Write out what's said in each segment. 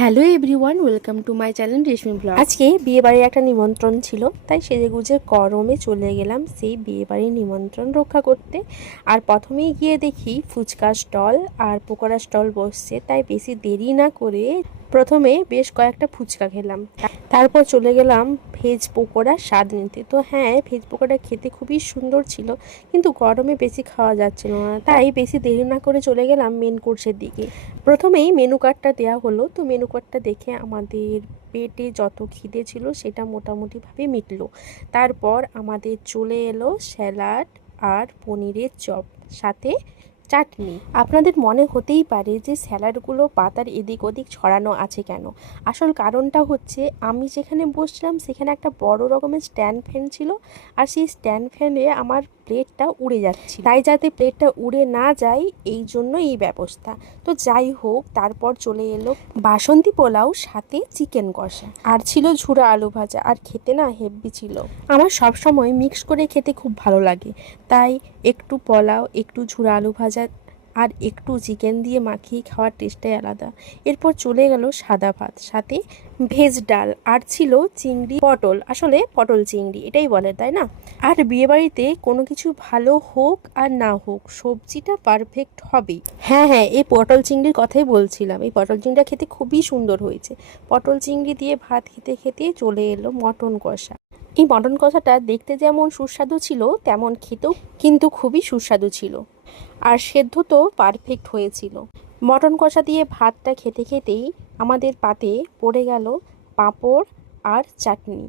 Hello everyone, welcome to my channel reshmi blog. আজকে বিয়েবাড়ির একটা নিমন্ত্রণ ছিল, তাই সেজেগুজে গরমে চলে গেলাম সেই বিয়েবাড়ির নিমন্ত্রণ রক্ষা করতে। আর প্রথমেই গিয়ে দেখি ফুচকা স্টল আর পকোড়া স্টল বসছে, তাই বেশি দেরি না করে প্রথমে বেশ কয়েকটা ফুচকা খেলাম। তারপর চলে গেলাম ভেজ পকোড়া স্বাদ নিতে। তো হ্যাঁ, ভেজ পকোড়া খেতে খুবই সুন্দর ছিল, কিন্তু গরমে বেশি খাওয়া যাচ্ছিল না, তাই বেশি দেরি না করে চলে গেলাম মেন কোর্সের দিকে। প্রথমেই মেনু কার্ডটা দেওয়া হলো। তো মেনু কার্ডটা দেখে আমাদের পেটে যত খিদে ছিল সেটা মোটামুটিভাবে মিটলো। তারপর আমাদের চলে এলো স্যালাড আর পনিরের চপ, সাথে চাটনি। আপনাদের মনে হতেই পারে যে স্যালাডগুলো পাতার এদিক ওদিক ছড়ানো আছে কেন। আসল কারণটা হচ্ছে, আমি যেখানে বসছিলাম সেখানে একটা বড় রকমের স্ট্যান্ড ফ্যান ছিল, আর সেই স্ট্যান্ড ফ্যানে আমার প্লেটটা উড়ে যাচ্ছে। তাই যাতে প্লেটটা উড়ে না যায় এই জন্য এই ব্যবস্থা। তো যাই হোক, তারপর চলে এলো বাসন্তী পোলাও সাথে চিকেন কষা, আর ছিল ঝুরা আলু ভাজা। আর খেতে না হেব্বি ছিল। আমার সব সময় মিক্স করে খেতে খুব ভালো লাগে, তাই একটু পোলাও, একটু ঝুরা আলু ভাজা আর একটু চিকেন দিয়ে মাখিয়ে খাওয়ার টেস্টটাই আলাদা। এরপর চলে গেল সাদা ভাত, সাথে ভেজ ডাল, আর ছিল চিংড়ি পটল, আসলে পটল চিংড়ি এটাই বলে তাই না। আর বিয়েবাড়িতে কোনো কিছু ভালো হোক আর না হোক, সবজিটা পারফেক্ট হবেই। হ্যাঁ হ্যাঁ, এই পটল চিংড়ির কথাই বলছিলাম। এই পটল চিংড়িটা খেতে খুবই সুন্দর হয়েছে। পটল চিংড়ি দিয়ে ভাত খেতে খেতে চলে এলো মটন কষা। এই মটন কষাটা দেখতে যেমন সুস্বাদু ছিল, তেমন খেতেও কিন্তু খুবই সুস্বাদু ছিল। আর সেদ্ধ তো পারফেক্ট হয়েছিল। মটন কষা দিয়ে ভাতটা খেতে খেতেই আমাদের পাতে পড়ে গেল পাঁপড় আর চাটনি।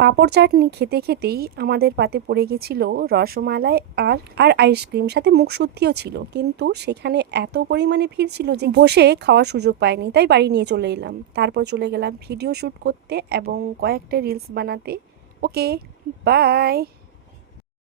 পাঁপড় চাটনি খেতে খেতেই আমাদের পাতে পড়ে গেছিল রসমালাই আর আর আইসক্রিম, সাথে মুখশুদ্ধিও ছিল। কিন্তু সেখানে এত পরিমাণে ভিড় ছিল যে বসে খাওয়ার সুযোগ পাইনি, তাই বাড়ি নিয়ে চলে এলাম। তারপর চলে গেলাম ভিডিও শ্যুট করতে এবং কয়েকটা রিলস বানাতে। ওকে, বাই।